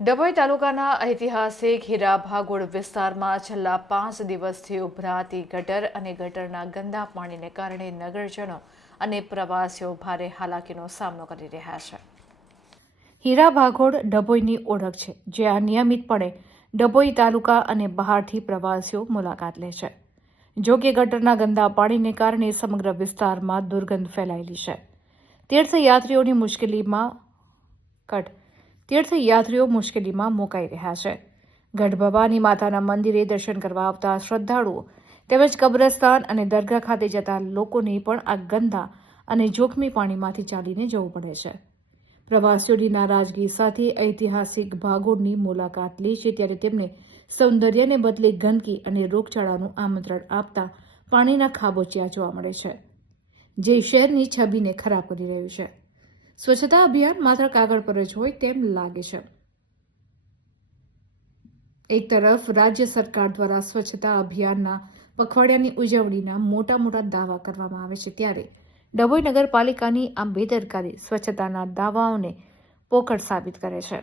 ડભોઈ તાલુકાના ઐતિહાસિક હીરા ભાગોળ વિસ્તારમાં છેલ્લા 5 દિવસથી ઉભરાતી ગટર અને ગટરના ગંદા પાણીને કારણે નગરજનો અને પ્રવાસીઓ ભારે હાલાકીનો સામનો કરી રહ્યા છે। હીરા ભાગોળ ડભોઈની ઓળખ છે, જ્યાં નિયમિતપણે ડભોઈ તાલુકા અને બહારથી પ્રવાસીઓ મુલાકાત લે છે। જો કે ગટરના ગંદા પાણીને કારણે સમગ્ર વિસ્તારમાં દુર્ગંધ ફેલાયેલી છે। તીર્થયાત્રીઓ મુશ્કેલીમાં મુકાઈ રહ્યા છે। ગઢ ભવાની માતાના મંદિરે દર્શન કરવા આવતા શ્રદ્ધાળુઓ તેમજ કબ્રસ્તાન અને દરગાહ ખાતે જતા લોકોને પણ આ ગંદા અને જોખમી પાણીમાંથી ચાલીને જવું પડે છે। પ્રવાસીઓની નારાજગી સાથે ઐતિહાસિક ભાગોળની મુલાકાત લે છે ત્યારે તેમને સૌંદર્યને બદલે ગંદકી અને રોગચાળાનું આમંત્રણ આપતા પાણીના ખાબોચિયા જોવા મળે છે, જે શહેરની છબીને ખરાબ કરી રહ્યું છે। સ્વચ્છતા અભિયાન માત્ર કાગળ પર જ હોય તેમ લાગે છે। એક તરફ રાજ્ય સરકાર દ્વારા સ્વચ્છતા અભિયાનના પખવાડિયાની ઉજવણીના મોટા દાવા કરવામાં આવે છે, ત્યારે ડભોઈ નગરપાલિકાની આ બેદરકારી સ્વચ્છતાના દાવાઓને પોકળ સાબિત કરે છે।